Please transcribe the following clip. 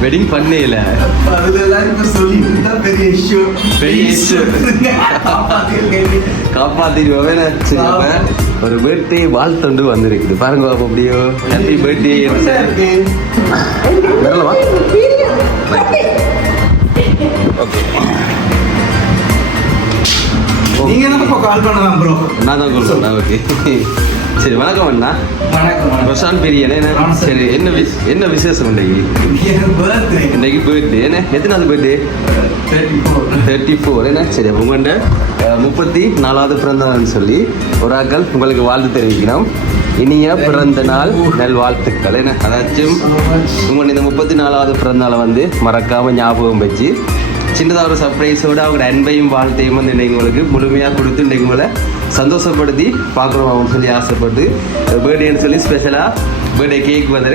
Wedding பண்ணல காப்பாத்திடுவோம். சரி அப்ப ஒரு பர்த்டே வாழ்த்தொண்டு வந்திருக்குது பாருங்க. அப்படியோ ஹாப்பி பர்த்டே வரலவா? நீங்க தான் கால் பண்ணலாம் ப்ரோ. நான் தான் கால் பண்ணேன். ஓகே சரி வணக்கம் அண்ணா. பிரசாந்த் பிரியனே. சரி என்ன விசேஷம் இன்னைக்கு? இன்னைக்கு பர்த்டே என்ன? எத்தனாவது பர்த்டே? 34 என்ன? சரி உங்கள்கிட்ட 34வது பிறந்த நாள்னு சொல்லி ஒரு ஆக்கள் உங்களுக்கு வாழ்த்து தெரிவிக்கிறோம். இனிய பிறந்த நாள் நல் வாழ்த்துக்கள் என்ன? அதாச்சும் உங்கள் இந்த 34வது பிறந்த நாளை வந்து மறக்காம ஞாபகம் வச்சு சின்னதாக ஒரு சர்ப்ரைஸோடு அவங்க அன்பையும் வாழ்த்தையும் வந்து இன்றைக்கு உங்களுக்கு முழுமையாக கொடுத்து இன்றைக்கு உங்களை சந்தோஷப்படுத்தி பார்க்குறோம் அப்படின்னு சொல்லி ஆசைப்பட்டு பர்த்டேன்னு சொல்லி ஸ்பெஷலாக பர்த்டே கேக் வந்துருக்கு.